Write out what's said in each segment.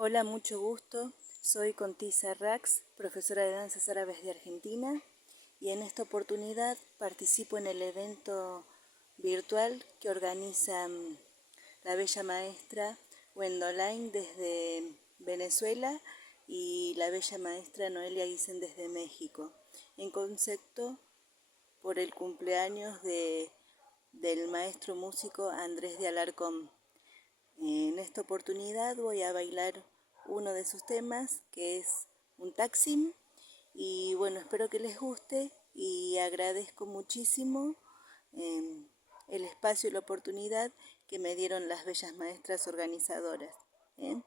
Hola, mucho gusto. Soy Contisa Rax, profesora de danzas árabes de Argentina, y en esta oportunidad participo en el evento virtual que organiza la bella maestra Wendoline desde Venezuela y la bella maestra Noelia Guisen desde México, en concepto por el cumpleaños del maestro músico Andrés de Alarcón. En esta oportunidad voy a bailar uno de sus temas, que es un taksim, y bueno, espero que les guste y agradezco muchísimo el espacio y la oportunidad que me dieron las bellas maestras organizadoras. ¿eh?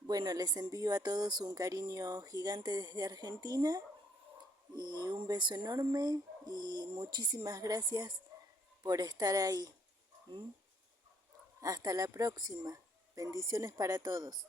Bueno, les envío a todos un cariño gigante desde Argentina y un beso enorme y muchísimas gracias por estar ahí. Hasta la próxima. Bendiciones para todos.